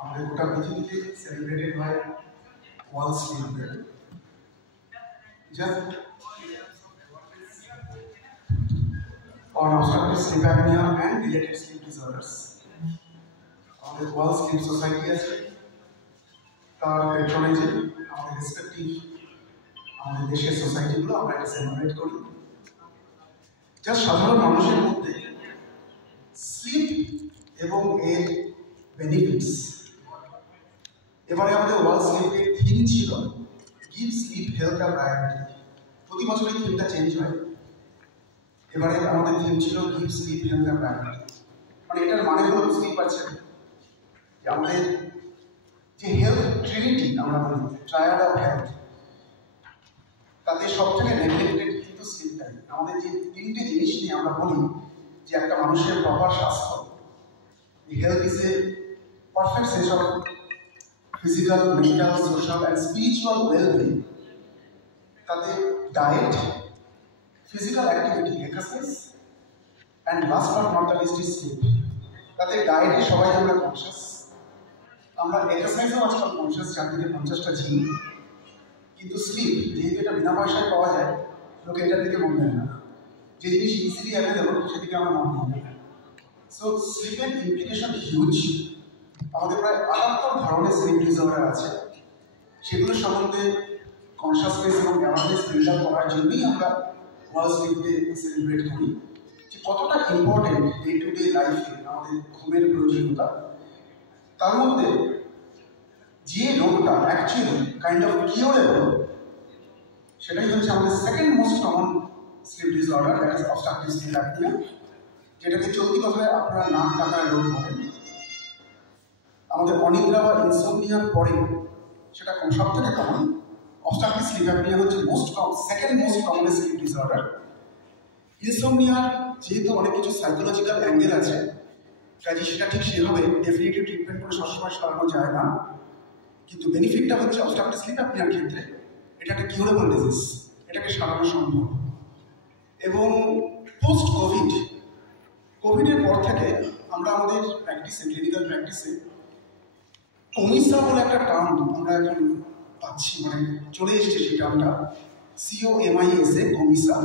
আমাদের গোটা পৃথিবীতে সেলিব্রেটেড হয় world sleep day. Just on obstructive sleep apnea and related sleep disorders. আমাদের ওয়ার্ল্ড স্লিপ সোসাইটি আছে, তার পেট্রোনেজে আমাদের রেসপেক্টিভ আমাদের দেশের সোসাইটিগুলো আমরা এটা সেলিব্রেট করি। যা সাধারণ মানুষের মধ্যে স্লিপ এবং এর বেনিফিটস। এবারে আমাদের ওয়ার্ল্ড স্লিপের থিম ছিল গিভ স্লিপ হেলথ আ প্রায়োরিটি। প্রতি বছর এই থিমটা চেঞ্জ হয়। এবারে আমাদের থিম ছিল গিভ স্লিপ হেলথ আ প্রায়োরিটি। মানে এটার মানে হলো বুঝতেই পারছেন যে আমাদের যে হেলথ ট্রিনিটি আমরা বলি, ট্রায়াড অফ হেলথ, তাতে সবথেকে নেগলেক্টেড কিন্তু স্লিপটাই। আমাদের যে তিনটে জিনিস নিয়ে আমরা বলি যে একটা মানুষের প্রপার স্বাস্থ্য, health is a perfect set of physical, mental, social and spiritual wellbeing. তাতে diet, physical activity, exercise, and last but not the least is sleep. তাতে ডায়েটে সবাই আমরা কনসিয়াস, আমরা এক্সারসাইজও আজকাল কনসিয়াস, 4 থেকে 50টা জিম। কিন্তু স্লিপ যেহেতু এটা বিনা পয়সায় পাওয়া যায়, লোকে এটার দিকে মন দেয় না। যে জিনিস ইজিলি অ্যাভেলেবল সেদিকে আমরা মন দিই না। সো স্লিপের ইমপ্লিকেশন হিউজ। আমাদের প্রায় 78 ধরনের স্লিপ ডিসঅর্ডার আছে। সেগুলোর সম্বন্ধে কনসিয়াসনেস এবং অ্যাওয়ারনেস বিল্ড আপ করার জন্যই আমরা ওয়ার্ল্ড স্লিপ ডে সেলিব্রেট করি। যে কতটা ইম্পর্টেন্ট ডে টু ডে লাইফে আমাদের ঘুমের প্রয়োজনীয়তা। তার মধ্যে যে রোগটা অ্যাকচুয়ালি কাইন্ড অফ কিওরেবল, সেটাই হচ্ছে আমাদের second most common sleep disorder, that is obstructive sleep apnoea, যেটাকে চলতি কথায় আপনারা নাক ডাকার রোগ বলেন। আমাদের অনিদ্রা বা ইনসোমনিয়ার পরে সেটা সব থেকে কমন। অবস্ট্রাকটিভ স্লিপ অ্যাপনিয়া হচ্ছে second most common sleep disorder. ইনসোমনিয়ার যেহেতু অনেক কিছু সাইকোলজিক্যাল অ্যাঙ্গেল আছে, কাজে সেটা ঠিক সেভাবে ডেফিনেটিভ ট্রিটমেন্ট করে সবসময় সরানো যায় না। কিন্তু বেনিফিটটা হচ্ছে অবস্ট্রাকটিভ স্লিপ অ্যাপনিয়ার ক্ষেত্রে এটা একটা কিউরেবল ডিজিজ, এটাকে সারানো সম্ভব। এবং পোস্ট কোভিডের পর থেকে আমরা আমাদের প্র্যাকটিসে, ক্লিনিক্যাল প্র্যাকটিসে কমিসা বলে একটা টার্ম আমরা এখন পাচ্ছি, মানে চলে এসছে সেই টার্মটা, COMISA, কমিসা।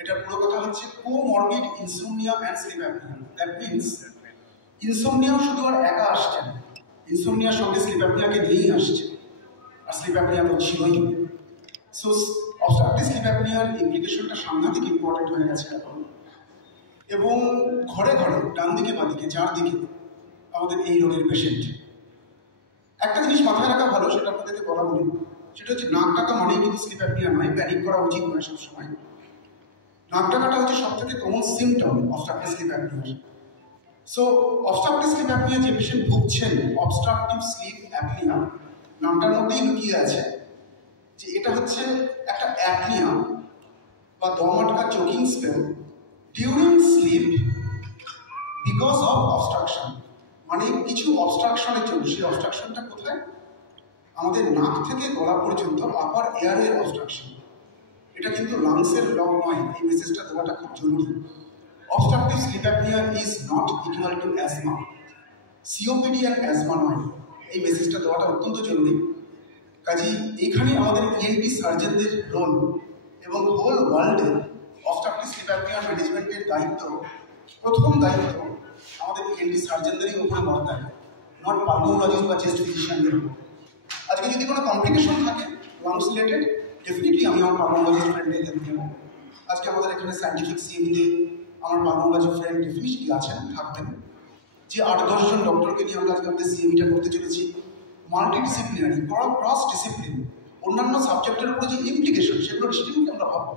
এটার পুরো কথা হচ্ছে comorbid insomnia and sleep apnoea. That means ইনসোমনিয়াও শুধু আর একা আসছে না, ইনসোমনিয়ার সঙ্গে স্লিপ অ্যাপনিয়াকে নিয়েই আসছে, আর স্লিপ অ্যাপনিয়া তো ছিলই। সো অবস্ট্রাকটিভ স্লিপ অ্যাপনিয়ার ইমপ্লিকেশনটা সাংঘাতিক ইম্পর্টেন্ট হয়ে গেছে এখন। এবং ঘরে ঘরে, ডান দিকে বা দিকে, চারদিকে আমাদের এই রোগের পেশেন্ট। একটা জিনিস মাথায় রাখা ভালো, সেটা আপনাদেরকে বলা বলি, সেটা হচ্ছে নাক ডাকা মানেই কিন্তু স্লিপ অ্যাপনিয়া নয়, প্যানিক করা উচিত নয় সবসময়। নাক ডাকাটা হচ্ছে সব থেকে কমন সিমটম অবস্ট্রাকটিভ স্লিপ অ্যাপনিয়ার। সো অবস্ট্রাকটিভ স্লিপ অ্যাপনিয়া যে পেশেন্ট ভুগছেন, অবস্ট্রাকটিভ স্লিপ অ্যাপনিয়া নামটার মধ্যেই লুকিয়ে আছে যে এটা হচ্ছে একটা অ্যাপনিয়া বা দম আটকা choking spell during sleep because of obstruction. মানে কিছু অবস্ট্রাকশনের জন্য। সেই অবস্ট্রাকশনটা কোথায়? আমাদের নাক থেকে গলা পর্যন্ত আপার এয়ারের অবস্ট্রাকশন। এটা কিন্তু লাংসের ব্লক নয়, এই মেসেজটা দেওয়াটা খুব জরুরি। Obstructive sleep apnoea is not equal to asthma. COPD আর অ্যাজমা নয়, এই মেসেজটা দেওয়াটা অত্যন্ত জরুরি। কাজেই এইখানে আমাদের ENT সার্জনদের রোল এবং হোল ওয়ার্ল্ডে অবস্ট্রাকটিভ স্লিপ অ্যাপনিয়া ম্যানেজমেন্টের দায়িত্ব, প্রথম দায়িত্ব আমাদের ENT সার্জনদেরই উপরে বর্তায়, নট পালমোলজিস্ট বা চেস্ট ফিজিশিয়ানদের উপর। আজকে যদি কোনো কমপ্লিকেশন থাকে লাংস রিলেটেড, ডেফিনেটলি আমি আমার পালমোলজি ফ্রেন্ডের হেল্প নেব। আজকে আমাদের এখানে সায়েন্টিফিক CME-তে আমার পালমোলজি ফ্রেন্ড ডেফিনেটলি আছেন, থাকবেন। যে 8-10 জন ডক্টরকে নিয়ে আমরা আজকে আমাদের CME-টা করতে চলেছি, মাল্টিডিসিপ্লিনারি, ক্রস ডিসিপ্লিন, অন্যান্য সাবজেক্টের উপরে যে ইমপ্লিকেশন, সেগুলো ডিস্টিংক্টলি আমরা ভাববো।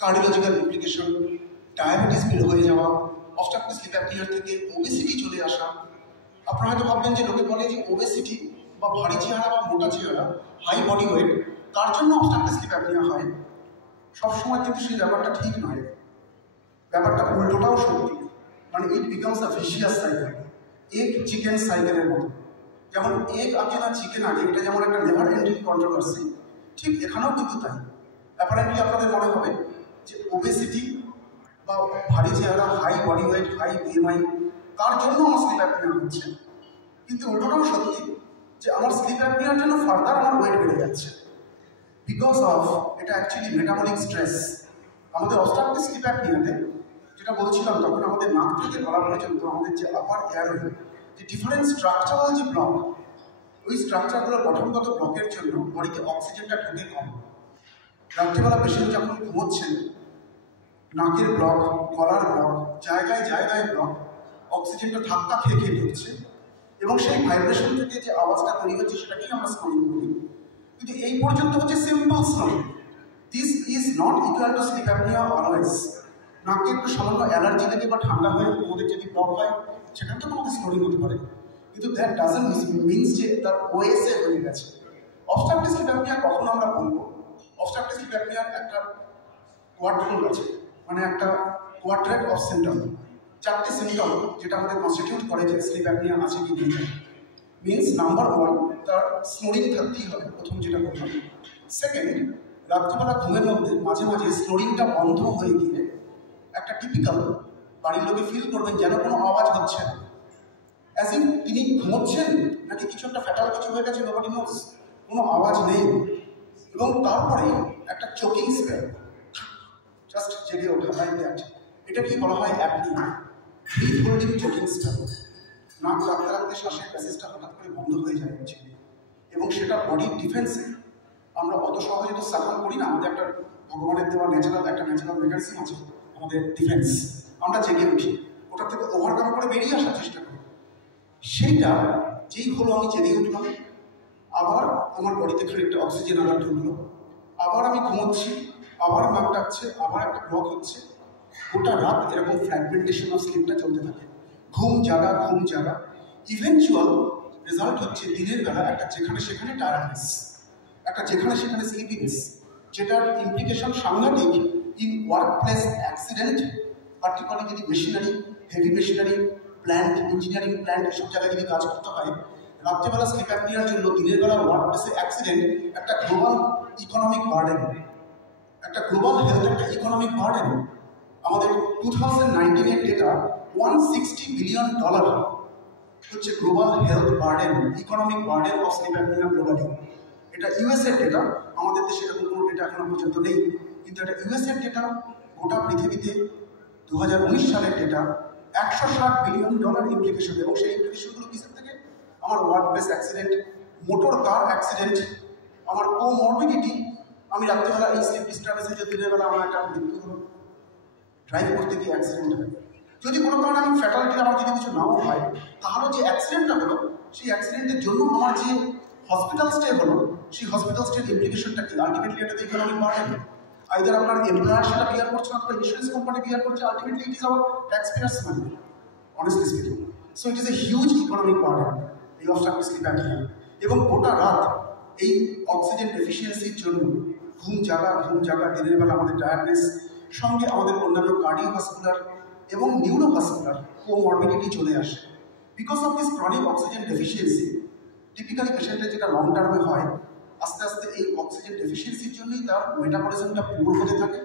কার্ডিওলজিক্যাল ইমপ্লিকেশন, ডায়াবেটিস বেড়ে হয়ে যাওয়া, অবস্ট্রাকটিভ স্লিপ অ্যাপনিয়ার থেকে ওবেসিটি চলে আসা। আপনারা হয়তো ভাববেন যে লোকে বলে যে ওবেসিটি বা ভারী চেহারা বা মোটা চেহারা, হাই বডি ওয়েট, তার জন্য অবস্ট্রাকটিভ স্লিপ অ্যাপনিয়া হয়। সবসময় কিন্তু সেই ব্যাপারটা ঠিক নয়, ব্যাপারটা উল্টোটাও সত্যি। মানে it becomes a vicious cycle, egg chicken সাইকেলের মতো। যেমন এগ আগে না চিকেন আগে, এটা যেমন একটা নেভার এন্ডিং কন্ট্রোভার্সি, ঠিক এখানেও কিন্তু তাই। অ্যাপারেন্টলি আপনাদের মনে হবে যে ওবেসিটি বা ভারী চেহারা, high body weight, high BMI, তার জন্য আমার স্লিপ অ্যাপনিয়া হচ্ছে। কিন্তু উল্টোটাও সত্যি যে আমার স্লিপ অ্যাপনিয়ার জন্য ফার্দার আমার ওয়েট বেড়ে যাচ্ছে বিকজ অফ এটা অ্যাকচুয়ালি মেটাবলিক স্ট্রেস। আমাদের অবস্ট্রাকটিভ স্লিপ অ্যাপনিয়াতে যেটা বলছিলাম তখন আমাদের নাক থেকে গলা পর্যন্ত আমাদের যে আপার এয়ারওয়ে যে ডিফারেন্ট স্ট্রাকচারাল যে ব্লক, ওই স্ট্রাকচারগুলোর গঠনগত ব্লকের জন্য বডিতে অক্সিজেনটা ঢুকে কম। রাত্রিবেলা পেশেন্ট যখন ঘুমোচ্ছেন নাকের ব্লক, গলার ব্লক, জায়গায় জায়গায় ব্লক, অক্সিজেনটা ধাক্কা খেয়ে খেয়ে ঢুকছে এবং সেই ভাইব্রেশন থেকে যে আওয়াজটা তৈরি হচ্ছে সেটাকেই আমরা স্নোরিং করি। কিন্তু এই পর্যন্ত হচ্ছে simple snoring. This is not equal to sleep apnoea always. নাকে একটু সামান্য অ্যালার্জি লেগে বা ঠান্ডা হয়ে আমাদের যদি ব্লক হয় সেখানে তো আমাদের স্নোরিং হতে পারে, কিন্তু দ্যাট ডাজন্ট মিনস যে তার ওএসএ হয়ে গেছে। অবস্ট্রাকটিভ স্লিপ অ্যাপনিয়া কখন আমরা বলবো? অবস্ট্রাকটিভ স্লিপ অ্যাপনিয়ার একটা কোয়াড্রেন্ট আছে, মানে একটা কোয়াড্রেন্ট অফ সিমটম, চারটে সিমটম যেটা আমাদের কনস্টিটিউট করে যে স্লিপ অ্যাপনিয়া আছে কি নেই। মিনস নাম্বার ওয়ান, তার স্নোরিং থাকতেই হবে, প্রথম যেটা বললাম। সেকেন্ড, রাত্রিবেলা ঘুমের মধ্যে মাঝে মাঝে স্নোরিংটা বন্ধ হয়ে গিয়ে একটা টিপিক্যাল বাড়ির লোকে ফিল করবেন যেন কোনো আওয়াজ হচ্ছে না, অ্যাজ ইন তিনি ঘুমোচ্ছেন নাকি কিছু একটা ফ্যাটাল কিছু হয়ে গেছে, নোবডি নোস, কোনো আওয়াজ নেই। এবং তারপরে একটা চোকিং স্পেল, জাস্ট জেগে ওঠা, লাইক দ্যাট। এটা কি বলা হয়? Apnoea, breath holding choking spell. নাক রাখতে রাখতে শ্বাসের প্যাসেজটা হঠাৎ করে বন্ধ হয়ে যায় এবং সেটা বডির ডিফেন্সে। আমরা অত সহজে তো সাফার করি না, আমাদের একটা ভগবানের দেওয়া ন্যাচারাল মেকানিজম আছে আমাদের ডিফেন্স। আমরা জেগে উঠি, ওটা থেকে ওভারকাম করে বেরিয়ে আসার চেষ্টা করি। সেইটা যেই হলো আমি জেগে উঠলাম, আবার আমার বডিতে খানিকটা অক্সিজেন আবার ঢুকলো, আবার আমি ঘুমোচ্ছি, আবার নাক ডাকছে, আবার একটা ব্লক হচ্ছে। গোটা রাত এরকম ফ্র্যাগমেন্টেশন অফ স্লিপটা চলতে থাকে, ঘুম জাগা ঘুম জাগা। ইভেনচুয়াল রেজাল্ট হচ্ছে দিনের বেলা একটা যেখানে সেখানে টায়ার্ডনেস, একটা যেখানে সেখানে স্লিপিনেস, যেটার ইমপ্লিকেশন সাংঘাতিক in work place accident, particularly যদি machinery, heavy machinery plant, engineering plant, এসব জায়গায় যদি কাজ করতে হয় রাত্রেবেলা স্লিপ অ্যাপনিয়ার জন্য দিনের বেলা ওয়ার্ক প্লেসে অ্যাক্সিডেন্ট একটা গ্লোবাল ইকোনমিক বার্ডেন, একটা গ্লোবাল হেলথ একটা ইকোনমিক বার্ডেন। আমাদের 2019-এর ডেটা $160 বিলিয়ন হচ্ছে global health burden, economic burden of sleep apnoea globally. এটা ইউএসএর ডেটা, আমাদের দেশে এরকম কোনো ডেটা এখনো পর্যন্ত নেই, কিন্তু এটা ইউএসএর ডেটা। গোটা পৃথিবীতে 2019 সালের ডেটা $160 বিলিয়ন ইমপ্লিকেশন, এবং সেই ইমপ্লিকেশনগুলো কিসের থেকে? আমার work place accident, motor car accident, আমার কোমরবিডিটি, আমি রাত্রেবেলা এই স্লিপ ডিস্টার্বেন্সে যে দিনের বেলা আমার একটা মৃত্যু হলো, ড্রাইভ করতে গিয়ে অ্যাক্সিডেন্ট হয়। যদি কোনো কারণে আমি ফ্যাটালিটি আমার যদি কিছু নাও হয়, তাহলে যে অ্যাক্সিডেন্টটা হলো সেই অ্যাক্সিডেন্টের জন্য আমার যে হসপিটাল স্টে হলো, সেই হসপিটাল স্টের ইমপ্লিকেশনটা কি? আলটিমেটলি এটা তো ইকোনমিক বার্ডেন। আইদার আপনার এমপ্লয়ার সেটা বিয়ার করছে অথবা ইন্স্যুরেন্স কোম্পানি বিয়ার করছে, ultimately it is our tax pairs money, honestly speaking. So it is a huge economic burden এই অবস্ট্রাকটিভ স্লিপ অ্যাপনিয়া। এবং গোটা রাত এই অক্সিজেন ডেফিসিয়েন্সির জন্য ঘুম জাগা, দিনের বেলা আমাদের টায়ার্ডনেস, সঙ্গে আমাদের অন্যান্য কার্ডিওভাস্কুলার এবং নিউরোভাস্কুলার কোমরবিডিটি চলে আসে। Because of this chronic oxygen deficiency, typically পেশেন্টের যেটা লং টার্মে হয়, আস্তে আস্তে এই অক্সিজেন ডেফিসিয়েন্সির জন্যই তার মেটাবলিজমটা পুরো হতে থাকে।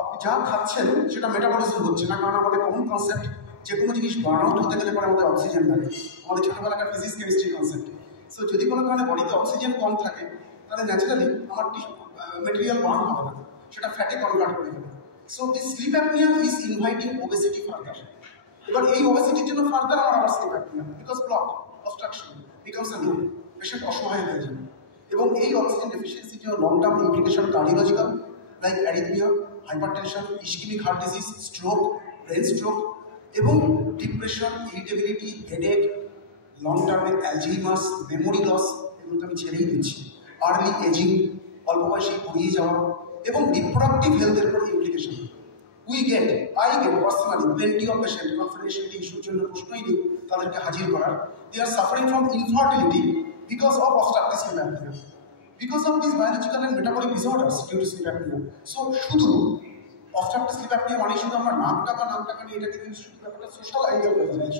আপনি যা খাচ্ছেন সেটা মেটাবলিজম হচ্ছে না, কারণ আমাদের কমন কনসেপ্ট যে কোনো জিনিস বার্ন আউট হতে গেলে পরে আমাদের অক্সিজেন লাগে, আমাদের ছোটোবেলাকার ফিজিক্স কেমিস্ট্রি কনসেপ্ট। সো যদি কোনো কারণে বডিতে অক্সিজেন কম থাকে তাহলে ন্যাচারালি আমার মেটেরিয়াল বার্ন হবে না, সেটা ফ্যাটে কনভার্ট করে যাবে। So this sleep apnoea is inviting obesity further. এবার এই ওবেসিটির জন্য ফার্দার আমার আবার sleep apnoea, because block obstruction becomes a load, patient অসহায় হয়ে যাবে। এবং এই অক্সিজেন ডেফিসিয়েন্সির জন্য long term implication cardiological, like arrhythmia, hypertension, ischaemic heart disease, stroke, brain stroke, এবং ডিপ্রেশন, ইরিটেবিলিটি, হেডেক, লং টার্মে অ্যালঝেইমার্স, মেমোরি লস, এগুলো তো আমি ছেড়েই দিচ্ছি, আর্লি এজিং, অল্প বয়সে ঘুরিয়ে যাওয়া, এবং রিপ্রোডাক্টিভ হেলথের উপর implication. I get personally plenty of patients confidentiality ইস্যুর জন্য প্রশ্নই নেই তাদেরকে হাজির করার। They are suffering from infertility because of obstructive sleep apnea, because of these biological and metabolic disorders due to sleep apnea. So শুধু obstructive sleep apnea মানে শুধু আমরা নাক ডাকা নিয়ে এটাকে কিন্তু শুধু ব্যাপারটা সোশ্যাল অ্যাঙ্গেল হয়ে যায়,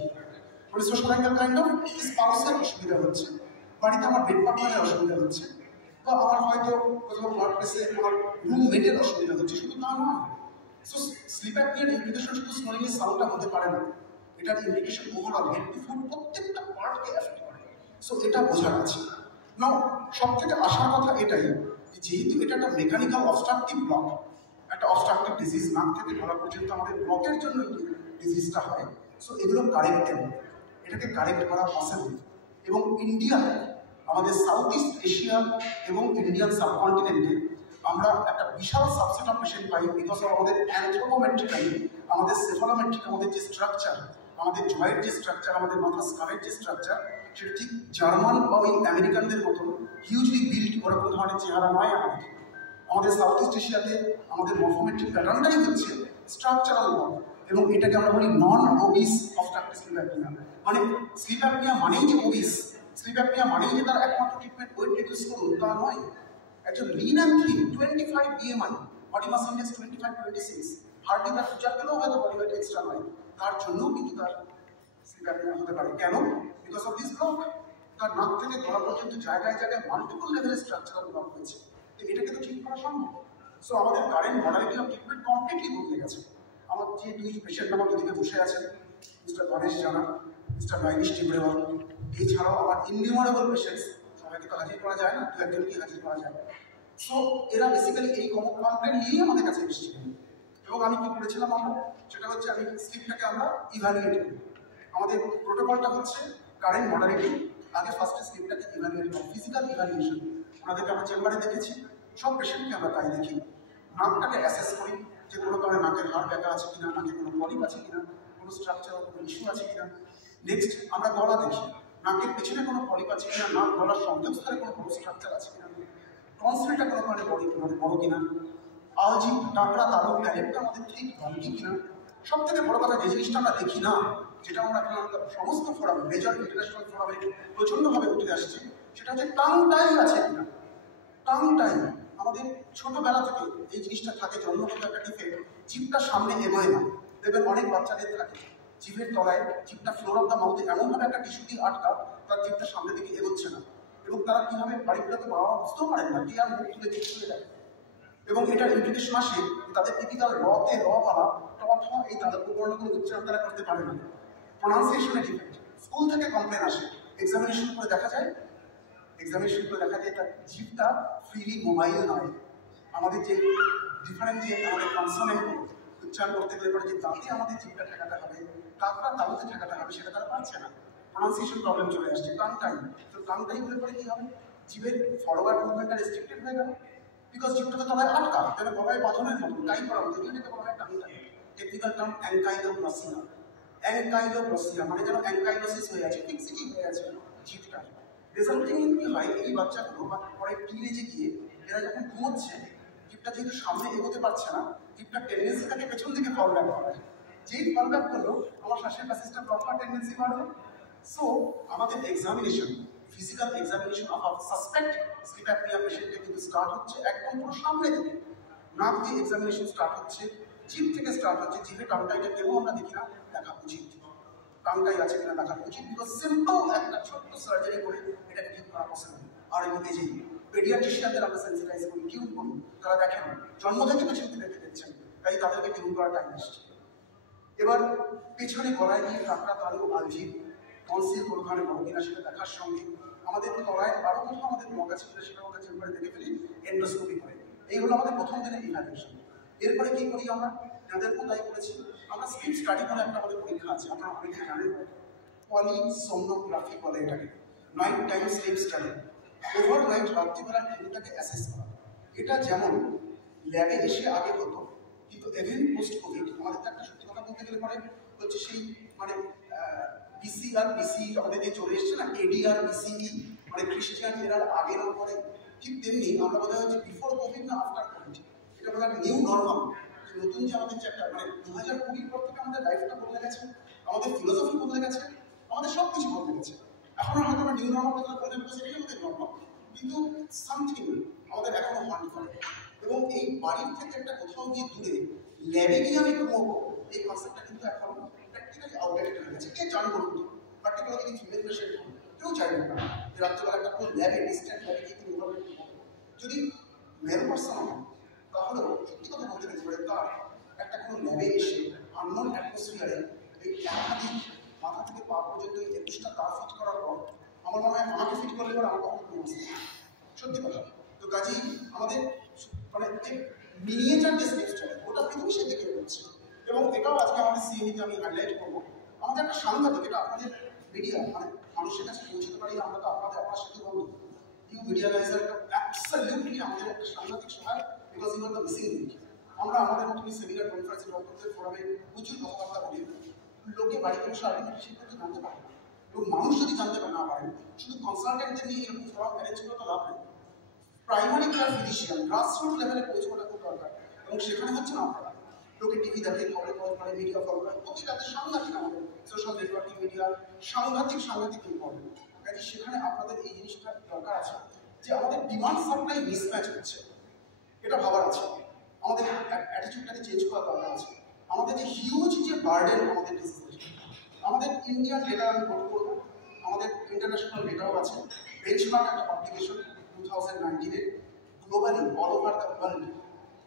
মানে সোশ্যাল অ্যাঙ্গেল কাইন্ড অফ স্পাউসের অসুবিধা হচ্ছে, বাড়িতে আমার বেড পার্টনারের অসুবিধা হচ্ছে, বা আমার হয়তো কোথাও ওয়ার্ক প্লেসে আমার রুমমেটের অসুবিধা হচ্ছে, শুধু তা নয়। সো স্লিপ অ্যাপনিয়ার ইমপ্লিকেশন শুধু স্নোরিংয়ের সাউন্ডটা হতে পারে না, এটার implication overall head to foot প্রত্যেকটা পার্টকে এফেক্ট করে। সো এটা বোঝার আছে। নাও সব থেকে আসার কথা এটাই, যেহেতু এটা একটা মেকানিক্যাল অবস্ট্রাকটিভ ব্লক, একটা অবস্ট্রাকটিভ ডিজিজ, নাক থেকে গলা পর্যন্ত আমাদের ব্লকের জন্য ডিজিজটা হয়। সো এগুলো কারেক্টেবল, এটাকে কারেক্ট করা পসিবল। এবং ইন্ডিয়াতে, আমাদের সাউথ ইস্ট এশিয়া এবং ইন্ডিয়ান সাবকন্টিনেন্টে আমরা একটা বিশাল সাবসেট অফ পেশেন্ট পাই বিকজ অফ আমাদের অ্যানথ্রোপোমেট্রিক্যালি, আমাদের সেফালোমেট্রিক, আমাদের যে স্ট্রাকচার, আমাদের জয়ের যে স্ট্রাকচার, আমাদের মাথা স্কালের যে স্ট্রাকচার, সেটা ঠিক জার্মান বা ওই আমেরিকানদের মতো হিউজলি বিল্ড ওরকম ধরনের চেহারা নয় আমাদের। আমাদের সাউথ ইস্ট এশিয়াতে আমাদের মরফোমেট্রিক প্যাটার্নটাই হচ্ছে স্ট্রাকচারাল ওয়ার্ক, এবং এটাকে আমরা বলি নন ওবিস অবস্ট্রাকটিভ স্লিপ অ্যাপনিয়া। মানে স্লিপ অ্যাপনিয়া মানেই যে ওবিস, স্লিপ অ্যাপনিয়া মানেই যে তার একমাত্র ট্রিটমেন্ট ওয়েট রিডিউস করুন, তা নয়। একজন lean and thin, 25 BMI, body mass index 25-26, hardly তার ফিচার পেলেও হয়তো বডি ওয়েট এক্সট্রা নয়, তার জন্যও কিন্তু তার স্লিপ অ্যাপনিয়া হতে পারে। কেন? Because of this block. তার নাক থেকে গলা পর্যন্ত জায়গায় জায়গায় মাল্টিপল লেভেলের স্ট্রাকচারাল ব্লক হয়েছে, তো এটাকে তো ঠিক করা সম্ভব। সো আমাদের current modality of treatment completely বদলে গেছে। আমার যে দুই পেশেন্ট আমার দুদিকে বসে আছেন, মিস্টার গণেশ জানা, মিস্টার নয়নিশ টিবরেওয়াল, এছাড়াও আমার ইননিউমারেবল পেশেন্টস, সবাইকে তো হাজির করা যায় না, দু একজনকে হাজির করা যায়। সো এরা বেসিক্যালি এই কমপ্লেন নিয়েই আমাদের কাছে এসেছিলেন, এবং আমি কি করেছিলাম আমরা, সেটা হচ্ছে আমি স্লিপটাকে আমরা ইভ্যালুয়েট করি। আমাদের প্রোটোকলটা হচ্ছে কারেন্ট মডালিটি, আগে ফার্স্টে স্লিপটাকে ইভ্যালুয়েট করি, ফিজিক্যাল ইভ্যালুয়েশন। ওনাদেরকে আমরা চেম্বারে দেখেছি, সব পেশেন্টকে আমরা তাই দেখি। নাকটাকে অ্যাসেস করি যে কোনো কারণে নাকের হাড় ব্যাকা আছে কিনা, নাকে কোনো পলিপ আছে কিনা, কোনো স্ট্রাকচারাল কোনো ইস্যু আছে কিনা। নেক্সট আমরা গলা দেখি, নাকের পেছনে কোনো পলিপ আছে কিনা, নাক গলার সংযোগস্থলে কোনো বড় স্ট্রাকচার আছে কিনা, টনসিলটা কোনো কারণে বড় কিনা, আলজি টাকরা তালুক প্যালেটটা আমাদের ঠিক বালকি কিনা। সব থেকে বড় কথা, যে জিনিসটা আমরা দেখি না, যেটা আমরা সমস্ত ফোরামে, মেজর ইন্টারন্যাশনাল ফোরামে প্রচণ্ডভাবে উঠে আসছে, সেটা হচ্ছে টাং টাইম আছে কিনা। টাং টাইম আমাদের ছোটবেলা থেকে এই জিনিসটা থাকে, জন্মগত একটা ডিফেক্ট, জিভটা সামনে এগোয় না। দেখবেন অনেক বাচ্চাদের থাকে জিভের তলায়, জিভটা ফ্লোর অফ দ্য মাউথে এমনভাবে একটা টিস্যু দিয়ে আটকা, তার জিভটা সামনের দিকে এগোচ্ছে না, এবং তারা কীভাবে বাড়িগুলোতে বাবা বুঝতেও পারেন না, টিয়ার মুখ তুলে জিভ তুলে দেয়। এবং এটার ইমপ্লিকেশন আসে তাদের টিপিক্যাল রতে র বলা, টথ এই তাদের উপকরণগুলো উচ্চারণ তারা করতে পারে না, প্রোনাউন্সিয়েশনের ডিফেক্ট। স্কুল থেকে কমপ্লেন আসে, এক্সামিনেশন করে দেখা যায় তার জিভটা ফ্রিলি মোবাইল নয়। আমাদের যে ডিফারেন্ট যে আমাদের কনসোনেন্ট উচ্চারণ করতে গেলে পরে যে দাঁতে আমাদের জিভটা ঠেকাতে হবে, কাকটা তালুতে ঠেকাতে হবে, সেটা তারা পারছে না, প্রোনাউন্সিয়েশন প্রবলেম চলে আসছে। টাং টাইম, তো টাং টাইম হলে পরে কী হবে, জিভের ফরওয়ার্ড মুভমেন্টটা রেস্ট্রিক্টেড হয়ে গেল, বিকজ জিভটাকে তলায় আটকা, যেন গলায় বাঁধনের মতো টাই করা হতো, এটাকে বলা হয় tongue tie. Technical term ankyloglossia. Ankyloglossia মানে যেন অ্যাঙ্কাইলোসিস হয়ে আছে, ফিক্সিটি হয়ে আছে জিভটা। রেজাল্টিং কি হয়, এই বাচ্চাগুলো বা পরে টিনেজে গিয়ে এরা যখন ঘুমোচ্ছে, জিভটা যেহেতু সামনে এগোতে পারছে না, জিভটা টেন্ডেন্সি থাকে পেছন দিকে ফল ব্যাক করার। যেই ফল ব্যাক করলো, আমার শ্বাসের প্যাসেজটা প্রপার টেন্ডেন্সি বাড়বে। সো আমাদের examination, physical examination of suspect sleep apnoea পেশেন্টে কিন্তু স্টার্ট হচ্ছে একদম পুরো সামনে থেকে। নাক দিয়ে এক্সামিনেশন স্টার্ট হচ্ছে, জিভ থেকে স্টার্ট হচ্ছে। জিভে টাংটাইটা কেউ আমরা দেখি না, দেখা উচিত। টাংটাই আছে কিনা দেখা উচিত, বিকজ সিম্পল একটা ছোট্ট সার্জারি করে এটাকে ঠিক করা পসিবল। আর এই পেডিয়াট্রিশিয়ানদের আমরা সেন্সিটাইজ করি, টিউন করি, তারা দেখেন জন্ম থেকে পেশেন্টকে দেখে দিচ্ছেন, তাই তাদেরকে টিউন করার টাইম আসছে। এবার পেছনে গলায় দিয়ে কাঁকড়া তালু আলজি টনসিল কোনো ধরনের বড় কিনা সেটা দেখার সঙ্গে আমাদের তলায় আরও কোথাও আমাদের ব্লক আছে কিনা সেটা আমরা চেম্বারে দেখে ফেলি, এন্ডোস্কোপি করে। এই হলো আমাদের প্রথম দিনের ইভ্যালুয়েশন। এরপরে কি করি আমরা, যাদেরকেও তাই করেছি, আমরা স্লিপ স্টাডি বলে একটা আমাদের পরীক্ষা আছে, আপনারা অনেকে জানেন, পলিসোমনোগ্রাফি বলে এটাকে, night time slip study. Overnight রাত্রিবেলা ঘুমটাকে অ্যাসেস করা। এটা যেমন ল্যাবে এসে আগে হতো, কিন্তু এভেন পোস্ট কোভিড আমাদের একটা সত্যি কথা বলতে গেলে পরে হচ্ছে সেই মানে পিসিআর পিসি আমাদের যে চলে এসছে না, এডিআর পিসিই, মানে খ্রিস্টিয়ান এরার আগে না পরে, ঠিক তেমনি আমরা বোধ হয় হচ্ছে বিফোর কোভিড না আফটার কোভিড, এটা বোধ হয় নিউ নর্মাল। নতুন যে আমাদের একটা মানে 2020 পর থেকে আমাদের লাইফটা বদলে গেছে, আমাদের ফিলোসফি বদলে গেছে, আমাদের সব কিছু বদলে গেছে। এখন হয়তো আমরা নিউ নর্মাল কথা বলতে পারছি, সেটাই আমাদের নর্মাল, কিন্তু সামথিং আমাদের এখনো হন্ট করে। এবং এই বাড়ির থেকে একটা কোথাও গিয়ে দূরে ল্যাবে গিয়ে আমি ঘুমোবো, এই কনসেপ্টটা কিন্তু এখন প্র্যাকটিক্যালি আউটডেটেড হয়ে গেছে। কে জানবো কিন্তু পার্টিকুলার যদি ফিমেল পেশেন্ট হন, কেউ চাইবেন না যে রাত্রেবেলা একটা পুরো ল্যাবে ডিস্ট্যান্ট ল্যাবে গিয়ে তিনি ওভাবে ঘুমোবো। যদি মেল পার্সন হন, তাহলেও সত্যি কথা বলতে গেলে তার একটা কোনো ল্যাবে এসে আননোন অ্যাটমসফিয়ারে এই একাধিক মাথা থেকে পা পর্যন্ত 21টা তার ফিট করার পর আমার মনে হয় আমাকে ফিট করলে পরে আমার কখনো কোনো আসছে সত্যি কথা। তো কাজেই আমাদের মানে যে মিনিয়েচার যে স্টেপসটা ওটা পৃথিবী সেদিকে এগোচ্ছে। এবং এটাও আজকে আমাদের সিএমিতে আমি হাইলাইট করবো। আমাদের একটা সাংঘাতিক, এটা আপনাদের মিডিয়া মানে মানুষের কাছে পৌঁছতে পারি আমরা তো আপনার সাথে বলবো ইউ মিডিয়া গাইজ আর অ্যাবসলিউটলি আমাদের একটা সাংঘাতিক সহায়, because you are the missing link. আমরা আমাদের মতো সেমিনার কনফারেন্সে ডক্টরদের ফোরামে প্রচুর কথাবার্তা বলি, লোকে বাড়িতে বসে আর্টিফিশিয়াল করতে জানতে পারে না। এবং মানুষ যদি জানতে না পারেন, শুধু কনসালটেন্টদের নিয়ে এরকম ফোরাম ম্যানেজ করে তো লাভ নেই। প্রাইমারি কেয়ার ফিজিশিয়ান গ্রাসরুট লেভেলে পৌঁছানোটা খুব দরকার। এবং সেখানে হচ্ছে না আপনারা লোকে টিভি দেখে, খবরে খবর করে, মিডিয়া ফলো করে, প্রতিটাতে সাংঘাতিক আমাদের সোশ্যাল নেটওয়ার্কিং মিডিয়া সাংঘাতিক ইম্পর্টেন্ট। কাজে সেখানে আপনাদের এই জিনিসটা দরকার আছে যে আমাদের ডিমান্ড সাপ্লাই মিসম্যাচ হচ্ছে, এটা ভাবার আছে। আমাদের অ্যাটিটিউডটাকে চেঞ্জ করার দরকার আছে। আমাদের যে হিউজ যে বার্ডেন আমাদের ডিজিজের, আমাদের ইন্ডিয়ান ডেটা আমি কোট করবো, আমাদের ইন্টারন্যাশনাল ডেটাও আছে। বেঞ্চমার্ক একটা পাবলিকেশন 2019-এর globally all over the world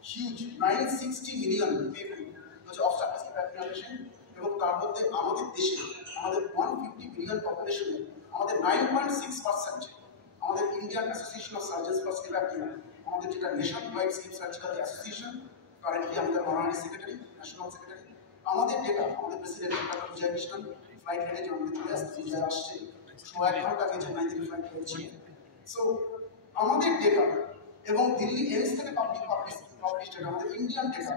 huge 960 million people হচ্ছে অবস্ট্রাকটিভ ভ্যাকসিনেশন। এবং তার মধ্যে আমাদের দেশে আমাদের 150 বিলিয়ন পপুলেশনে আমাদের 9.6% আমাদের Indian association of surgeons for sleep apnoea, আমাদের যেটা nationwide sleep surgical association, currently আমি তার অনারারি সেক্রেটারি, ন্যাশনাল সেক্রেটারি। আমাদের ডেটা, আমাদের president doctor Vijay Krishnan flight হেডে যে আমাদের চলে আসছে, বিজয় আসছে 1 ঘন্টা আগে চেন্নাই থেকে ফ্লাইট হয়েছে। সো আমাদের ডেটা এবং দিল্লি এইমস থেকে পাবলিশ ডেটা, আমাদের Indian data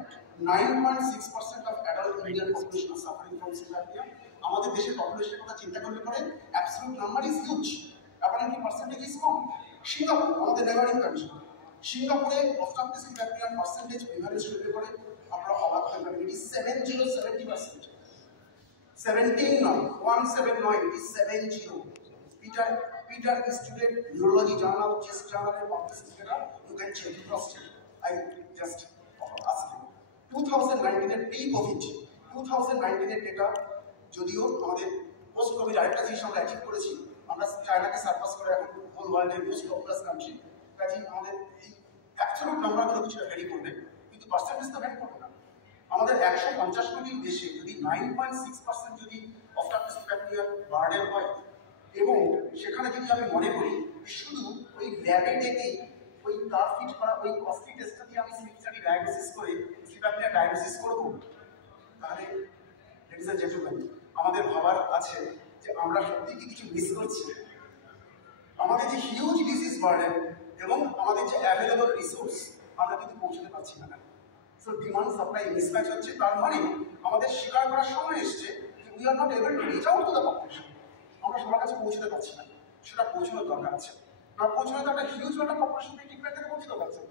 9.6% of adult Indian population are suffering from sleep apnoea. আমাদের দেশের পপুলেশনের কথা চিন্তা করলে পরে absolute number is huge, apparently percentage is কম। সিঙ্গাপুর আমাদের নেবারিং কান্ট্রি, সিঙ্গাপুরে অবস্ট্রাকটিভ স্লিপ অ্যাপনিয়ার পার্সেন্টেজ এভারেজ হতে পারে আপনারা অবাক হয়ে যাবেন, ইট ইজ 70%। 17 নয়, 17 নয়, it is 70। Peter Institute Neurology Journal, Chest Journal, published data. You can check it, trust it. I just asked you. 2019-এর pre-COVID, 2019-এর ডেটা যদিও আমাদের পোস্ট কোভিড আরেকটা জিনিস আমরা অ্যাচিভ করেছি, আমরা চায়নাকে সারপাস করে এখন হোল ওয়ার্ল্ডের মোস্ট পপুলাস কান্ট্রি। কাজে আমাদের এই অ্যাবসলিউট নাম্বারগুলো কিছুটা ভ্যারি করবে, কিন্তু পার্সেন্টেজ তো ভ্যারি করবে না। আমাদের 150 কোটি দেশে যদি 9.6% যদি অবস্ট্রাকটিভ স্লিপ অ্যাপনিয়ার বার্ডেন হয়, এবং সেখানে যদি আমি মনে করি শুধু ওই ল্যাবে ডেকে ওই কার ফিট করা ওই কস্টলি টেস্টটা দিয়ে আমি স্লিপ স্টাডি ডায়াগনোসিস করে স্লিপ অ্যাপনিয়া ডায়াগনোসিস করবো, তাহলে লেডিজ এন্ড জেন্টলম্যান আমাদের ভাবার আছে যে আমরা সত্যি কি কিছু মিস করছি। আমাদের যে হিউজ ডিজিজ বার্ডেন এবং আমাদের যে অ্যাভেলেবল রিসোর্স আমরা কিন্তু পৌঁছতে পারছি না। সো ডিমান্ড সাপ্লাই মিসম্যাচ হচ্ছে, তার মানে আমাদের স্বীকার করার সময় এসছে যে we are not able to reach out to the population. আমরা সবার কাছে পৌঁছতে পারছি না, সেটা পৌঁছানোর দরকার আছে। না পৌঁছানো তো একটা হিউজ একটা পপুলেশন ট্রিটমেন্ট থেকে পৌঁছতে পারছে।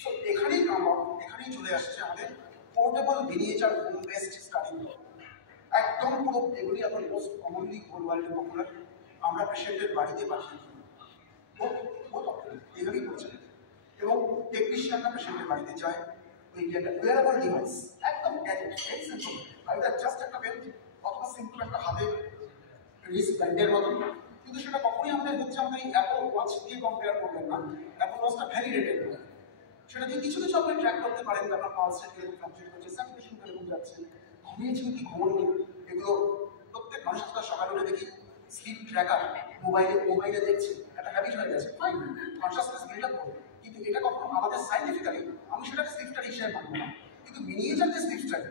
সো এখানেই চলে আসছে আমাদের portable miniature home based study. একদম পুরো এগুলি এখন মোস্ট কমনলি হোল ওয়ার্ল্ডে পপুলার। আমরা পেশেন্টের বাড়িতে পাঠিয়ে দিই, এইভাবেই করছে। এবং টেকনিশিয়ানরা পেশেন্টের বাড়িতে যায়, ওই একটা ওয়ারেবল ডিভাইস, একদম gadget, very simple, either just একটা বেল্ট অথবা সিম্পল একটা হাতে রিস্ট ব্যান্ডের মতো। কিন্তু সেটা কখনোই আমাদের হচ্ছে আমাদের এই অ্যাপল ওয়াচ দিয়ে কম্পেয়ার করবেন না। অ্যাপল ওয়াচটা ভ্যারি রেটেড হয়, সেটা দিয়ে কিছু আপনি ট্র্যাক করতে পারেন, আপনার পালস রেট কিরকম ফ্লাকচুয়েট করছে, স্যাচুরেশন কিরকম যাচ্ছে, ঘুমিয়েছেন কি ঘুমোননি। এগুলো প্রত্যেক মানুষের সাথে সকালে উঠে দেখি স্লিপ ট্র্যাকার মোবাইলে দেখছে, একটা হ্যাবিট হয়ে গেছে, ফাইন, কনসাসনেস বিল্ড আপ করবে। কিন্তু এটা কখনো আমাদের সাইন্টিফিক্যালি আমি সেটাকে স্লিপ স্টাডি হিসেবে মানবো না। কিন্তু মিনিয়েচার যে স্লিপ স্টাডি,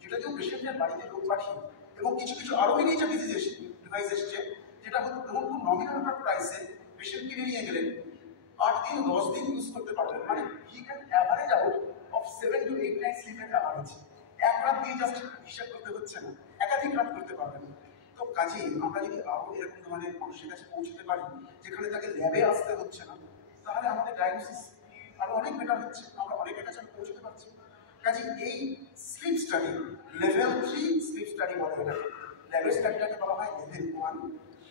যেটা কেউ পেশেন্টের বাড়িতে লোক পাঠিয়ে, এবং কিছু আরো মিনিয়েচার ডিভাইস এসছে, যেটা হয়তো ধরুন খুব নমিনাল একটা প্রাইসে পেশেন্ট কিনে নিয়ে গেলেন, 8 দিন 10 দিন ইউজ করতে পারবেন, মানে he can average out of 7 to 8 night স্লিপের অ্যাভারেজ। এক রাত দিয়ে জাস্ট হিসাব করতে হচ্ছে না, একাধিক রাত করতে পারবেন। তো কাজেই আমরা যদি আরো এরকম ধরনের মানুষের কাছে পৌঁছতে পারি যেখানে তাকে ল্যাবে আসতে হচ্ছে না, তাহলে আমাদের ডায়াগনোসিস আরো অনেক বেটার হচ্ছে, আমরা অনেকের কাছে পৌঁছতে পারছি। কাজে এই slip study level 3 slip study বলে এটাকে। ল্যাবের স্টাডিটাকে বলা হয় লেভেল 1,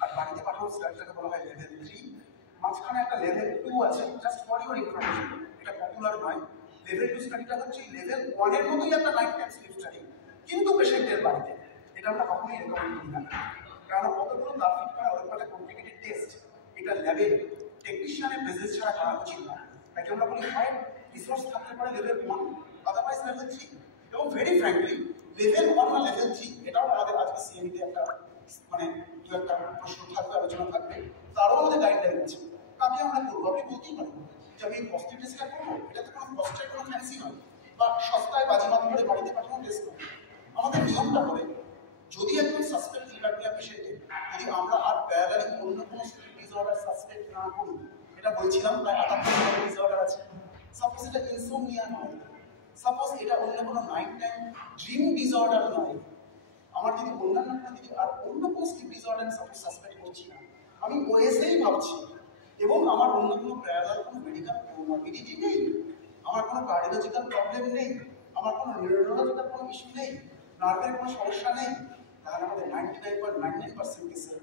আর বাড়িতে পাঠানোর স্টাডিটাকে বলা হয় লেভেল 3। মাঝখানে একটা লেভেল 2 আছে, জাস্ট ফর ইউর ইনফরমেশন, এটা পপুলার নয়। লেভেল 2 স্টাডিটা হচ্ছে লেভেল 1 এর মতোই একটা নাইট টাইম স্লিপ স্টাডি, কিন্তু পেশেন্টের বাড়িতে। এটা আমরা কখনোই রেকমেন্ড করি না, কারণ কতগুলো গ্রাফিক করা ওরকম একটা কমপ্লিকেটেড টেস্ট, এটা ল্যাবে টেকনিশিয়ানের প্রেজেন্স ছাড়া করা উচিত না। তাই আমরা বলি হয় রিসোর্স থাকতে পারে লেভেল 1, আদারওয়াইজ লেভেল 3। এবং ভেরি ফ্র্যাঙ্কলি লেভেল 1 না লেভেল 3 এটাও আমাদের আজকে সিএমইতে একটা মানে দু একটা প্রশ্ন থাকবে, আলোচনা থাকবে, তারও আমাদের গাইডলাইন আছে। কাকে আমরা করবো? আপনি বলতেই পারেন যে আমি পজিটিভ টেস্টটা করবো, এটা তো কোনো কষ্টের কোনো ফ্যান্সি নয়, বা সস্তায় বাজিমাত করে বাড়িতে পাঠানো টেস্ট নয়। আমাদের নিয়মটা করে যদি একজন সাসপেক্ট স্লিপ পেশেন্টের যদি আমরা আর প্যারালালি অন্য কোনো স্লিপ ডিসঅর্ডার সাসপেক্ট না করি, এটা বলছিলাম প্রায় 58 ডিসঅর্ডার আছে। সাপোজ এটা ইনসোমনিয়া নয়, সাপোজ এটা অন্য কোনো নাইট টাইম ড্রিম ডিসঅর্ডার নয়, আমার যদি অন্যান্য যদি আর অন্য কোনো স্লিপ ডিসঅর্ডার সাপোজ সাসপেক্ট করছি না, আমি ওএসএই ভাবছি, এবং আমার অন্য কোনো প্যারালাল কোনো মেডিকেল কোমরবিডিটি নেই, আমার কোনো কার্ডিওলজিক্যাল প্রবলেম নেই, আমার কোনো নিউরোলজিক্যাল কোনো ইস্যু নেই, নার্ভের কোনো সমস্যা নেই, তাহলে আমাদের 99.99% কেসে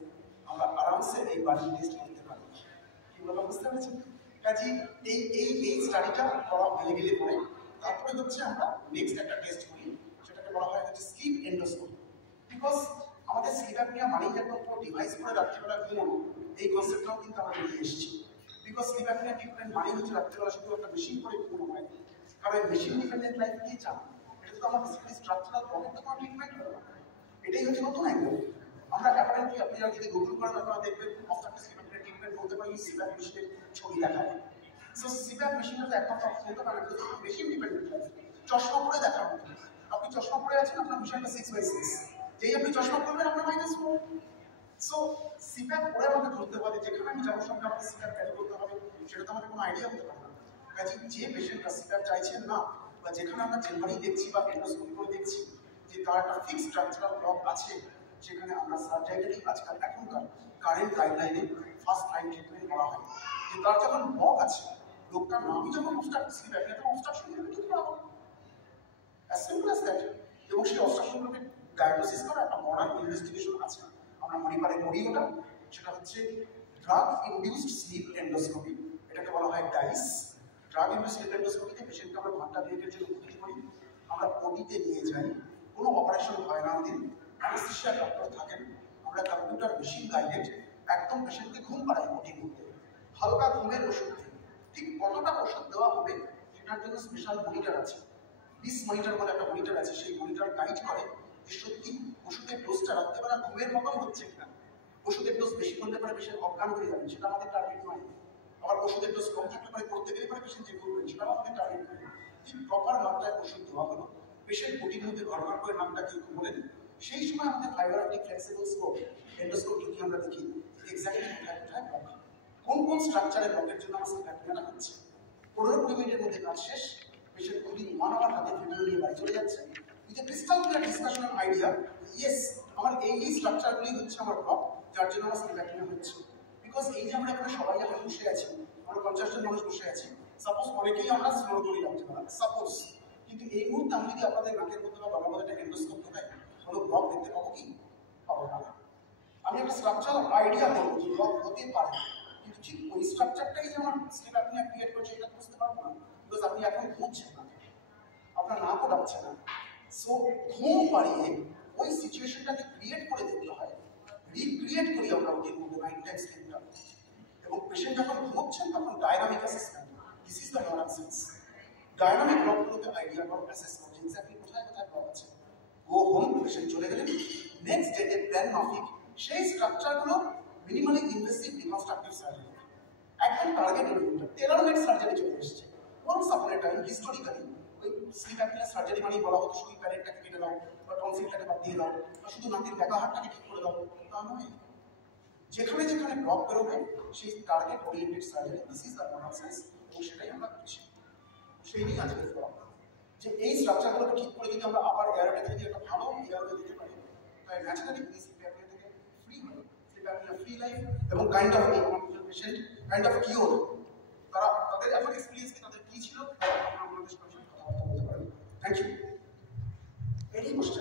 আমরা আরামসে এই বাড়ি টেস্ট করতে পারি। কি বললাম বুঝতে পেরেছেন? কাজে এই স্টাডিটা করা হয়ে গেলে পরে তারপরে হচ্ছে আমরা নেক্সট একটা টেস্ট করি, সেটাকে বলা হয় হচ্ছে স্লিপ এন্ডোস্কোপি। বিকজ আমাদের স্লিপ অ্যাপনিয়া মানেই একদম পুরো ডিভাইস করে রাত্রিবেলা ঘুমানো, এই কনসেপ্টটাও কিন্তু আমরা নিয়ে এসেছি। বিকজ স্লিপ অ্যাপনিয়া ট্রিটমেন্ট মানেই হচ্ছে রাত্রিবেলা শুধু একটা মেশিন করে ঘুমানো হয়, কারণ মেশিন ডিপেন্ডেন্ট লাইফ কি চান, এটা তো আমার বেসিক্যালি স্ট্রাকচারাল প্রবলেম তো কোনো ট্রিটমেন্ট হবে না, এটাই হচ্ছে নতুন একদম। আমরা অ্যাপারেন্টলি আপনি যদি গুগল করেন আপনারা দেখবেন অফটার স্লিপ অ্যাপনিয়া ট্রিটমেন্ট বলতে পারি সিপ্যাপ মেশিনের ছবি দেখায়। সো সিপ্যাপ মেশিনের তো একমাত্র অপশন হতে পারে মেশিন ডিপেন্ডেন্ট লাইফ। চশমা পরে দেখার মতো, আপনি চশমা পরে আছেন, আপনার মেশিনটা 6/6, যেই আপনি চশমা করবেন আপনার -4। সো সিপ্যাপ পরে আমাকে ধরতে হবে, যেখানে আমি যাওয়ার সঙ্গে আমাকে সিপ্যাপ ক্যারি করতে হবে সেটা তো আমাদের কোনো আইডিয়া হতে পারে না। কাজে যে পেশেন্টরা সিপ্যাপ চাইছেন না, বা যেখানে আমরা চেম্বারেই দেখছি বা এন্ডোস্কোপি করে দেখছি যে তার একটা ফিক্সড স্ট্রাকচারাল ব্লক আছে, সেখানে আমরা সার্জারি আজকাল এখনকার কারেন্ট গাইডলাইনে ফার্স্ট লাইন ট্রিটমেন্ট করা হয় যে তার যখন ব্লক আছে, লোকটার নামই যখন স্লিপ অ্যাপনিয়া তখন অবস্ট্রাকশন ঠিক করা হবে, অ্যাজ সিম্পল অ্যাজ দ্যাট। এবং সেই অবস্ট্রাকশনগুলোকে ডায়াগনোসিস করা একটা মডার্ন ইনভেস্টিগেশন আছে, আমরা মণিপালে করি ওটা, সেটা হচ্ছে ড্রাগ ইনডিউসড স্লিপ এন্ডোস্কোপি, এটাকে বলা হয় ডাইস। ড্রাগ ইনডিউসড স্লিপ এন্ডোস্কোপিতে পেশেন্টকে আমরা ঘন্টা 2-এর জন্য ভর্তি করি, আমরা ওটিতে নিয়ে যাই, কোনো অপারেশন হয় না, আমাদের অ্যানেস্থেশিয়া ডক্টর থাকেন, আমরা কম্পিউটার মেশিন গাইডেড একদম পেশেন্টকে ঘুম পাড়াই ওটির মধ্যে, হালকা ঘুমের ওষুধ দিই। ঠিক কতটা ওষুধ দেওয়া হবে সেটার জন্য স্পেশাল মনিটর আছে, 20 মনিটর বলে একটা মনিটর আছে, সেই মনিটর গাইড করে যে সত্যি ওষুধের ডোজটা রাত্রেবেলা ঘুমের মতন হচ্ছে কিনা। ওষুধের ডোজ বেশি করলে পরে পেশেন্ট অজ্ঞান হয়ে যাবে, সেটা আমাদের টার্গেট নয়। আবার ওষুধের ডোজ কম থাকলে পরে করতে গেলে পরে পেশেন্ট যে করবেন সেটাও আমাদের টার্গেট নয়। ঠিক প্রপার মাত্রায় ওষুধ দেওয়া হলো, পেশেন্ট ওটির মধ্যে ঘর করে নামটা কি বলেন, সেই সময় আমাদের fibre optic flexible scope endoscope যদি আমরা দেখি এক্স্যাক্টলি কোথায় কোথায় ব্লক, কোন কোন স্ট্রাকচারে ব্লকের জন্য আমার স্লিপ অ্যাপনিয়াটা হচ্ছে। 15-20 মিনিটের মধ্যে কাজ শেষ, পেশেন্ট উইদিন 1 আওয়ার হাতে ভিডিও নিয়ে বাড়ি চলে যাচ্ছে with a crystal clear discussion on idea, yes আমার এই স্ট্রাকচারগুলি হচ্ছে আমার ব্লক, যার জন্য আমার স্লিপ অ্যাপনিয়া হচ্ছে। বিকজ এই যে আমরা এখানে সবাই এখন বসে আছি, আমরা 50 জন মানুষ বসে আছি, সাপোজ অনেকেই আমরা স্লো করি রাত্রিবেলা সাপোজ, কিন্তু এই মুহূর্তে আমি যদি আপনাদের নাকের মধ্যে বা গলার মধ্যে একটা এন্ডোস্কোপ দেখাই, কোনো ব্লক দেখতে পাবো কি? পাবো না। আমি একটা স্ট্রাকচারাল আইডিয়া করবো যে ব্লক হতে পারে, কিন্তু ঠিক ওই স্ট্রাকচারটাই যে আমার স্লিপ অ্যাপনিয়া ক্রিয়েট করছে এটা বুঝতে পারবো না, বিকজ আপনি এখন ঘুমছেন না, আপনার নাকও ডাকছে না। সো ঘুম পাড়িয়ে ওই সিচুয়েশনটাকে ক্রিয়েট করে দিতে হয়, রিক্রিয়েট করি আমরা ওটির মধ্যে নাইট টাইম স্লিপটা, এবং পেশেন্ট যখন ঘুমোচ্ছেন তখন dynamic assessment, this is the modern sense. Dynamic ব্লকগুলোকে আইডিয়া করো, অ্যাসেস করো এক্স্যাক্টলি কোথায় কোথায় ব্লক আছে। গো হোম, পেশেন্ট চলে গেলেন, নেক্সট ডে প্ল্যান মাফিক সেই স্ট্রাকচারগুলো মিনিমালি ইনভেসিভ রিকনস্ট্রাকটিভ সার্জারি, একদম টার্গেট ওরিয়েন্টেড টেলারমেড সার্জারি চলে এসেছে। Once upon a time historically ওই স্লিপ অ্যাপনিয়া সার্জারি মানেই বলা হতো শুধু প্যারেটটাকে কেটে দাও বা টনসিলটাকে বাদ দিয়ে দাও বা শুধু নাকের ব্যাকাহারটাকে ঠিক করে দাও, তা নয়। যেখানে যেখানে ব্লক বেরোবে সেই target oriented surgery, this is the modern science, এবং সেটাই আমরা করছি। সেই নিয়ে আজকে ফোরাম, যে এই স্ট্রাকচারগুলোকে ঠিক করে যদি আমরা আপার এয়ারওয়েতে যদি একটা ভালো এয়ারওয়ে দিতে পারি, তাই ন্যাচারালি স্লিপ অ্যাপনিয়া থেকে ফ্রি হয়, স্লিপ অ্যাপনিয়া ফ্রি লাইফ, এবং কাইন্ড অফ আমার পেশেন্ট কাইন্ড অফ কিওর, তারা তাদের এখন এক্সপিরিয়েন্স কি তাদের কি ছিল, আপনাদের সঙ্গে কথাবার্তা বলতে পারেন। Thank you. Any question?